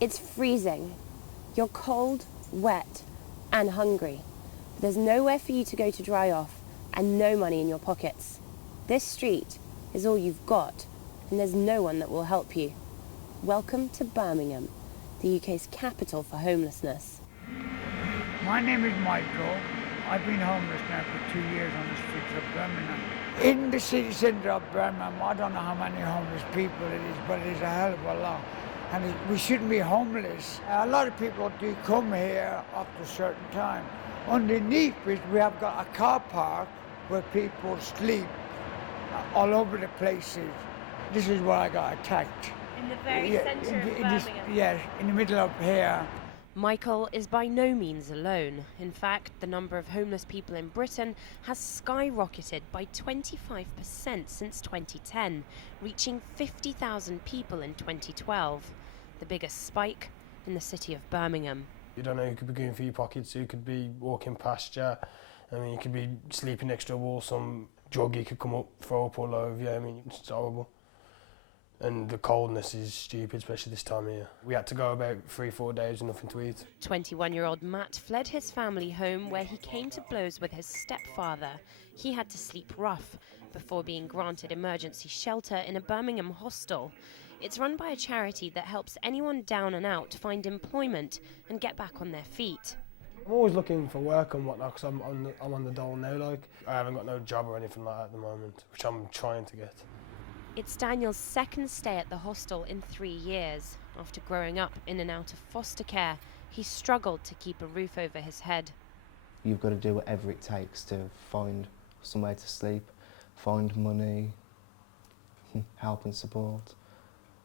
It's freezing. You're cold, wet, and hungry. There's nowhere for you to go to dry off, and no money in your pockets. This street is all you've got, and there's no one that will help you. Welcome to Birmingham, the UK's capital for homelessness. My name is Michael. I've been homeless now for 2 years on the streets of Birmingham. In the city centre of Birmingham, I don't know how many homeless people it is, but it is a hell of a lot. And we shouldn't be homeless. A lot of people do come here after a certain time. Underneath it, we have got a car park where people sleep all over the places. This is where I got attacked. In the very centre of Birmingham? Yes, in the middle of here. Michael is by no means alone. In fact, the number of homeless people in Britain has skyrocketed by 25% since 2010, reaching 50,000 people in 2012, the biggest spike in the city of Birmingham. You don't know who could be going through your pockets, who could be walking past you. I mean, you could be sleeping next to a wall, some druggie could come up, throw up all over you. I mean, it's horrible. And the coldness is stupid, especially this time of year. We had to go about 3-4 days with nothing to eat. 21-year-old Matt fled his family home where he came to blows with his stepfather. He had to sleep rough before being granted emergency shelter in a Birmingham hostel. It's run by a charity that helps anyone down and out find employment and get back on their feet. I'm always looking for work and whatnot because I'm on the dole now. Like, I haven't got no job or anything like that at the moment, which I'm trying to get. It's Daniel's second stay at the hostel in 3 years. After growing up in and out of foster care, he struggled to keep a roof over his head. You've got to do whatever it takes to find somewhere to sleep, find money, help and support.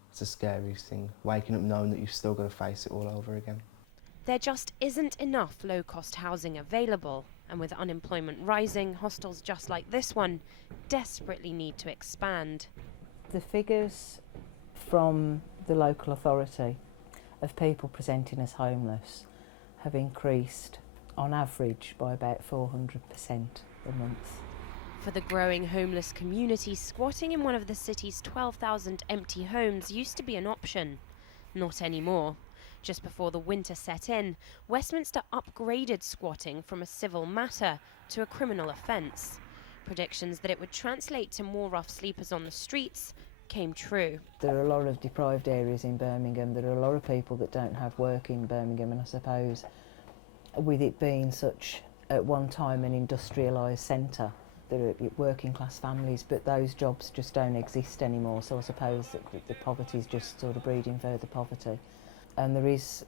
It's the scariest thing, waking up knowing that you've still got to face it all over again. There just isn't enough low-cost housing available, and with unemployment rising, hostels just like this one desperately need to expand. The figures from the local authority of people presenting as homeless have increased on average by about 400% a month. For the growing homeless community, squatting in one of the city's 12,000 empty homes used to be an option. Not anymore. Just before the winter set in, Westminster upgraded squatting from a civil matter to a criminal offence. Predictions that it would translate to more rough sleepers on the streets came true. There are a lot of deprived areas in Birmingham. There are a lot of people that don't have work in Birmingham, and I suppose with it being such, at one time, an industrialised centre, there are working class families, but those jobs just don't exist anymore, so I suppose that the poverty is just sort of breeding further poverty. And there is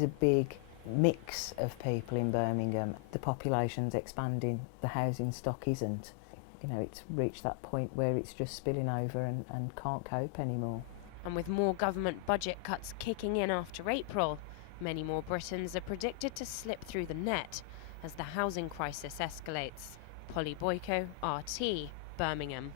a big mix of people in Birmingham. The population's expanding, the housing stock isn't. You know, it's reached that point where it's just spilling over and can't cope anymore. And with more government budget cuts kicking in after April, many more Britons are predicted to slip through the net as the housing crisis escalates. Polly Boyko, RT, Birmingham.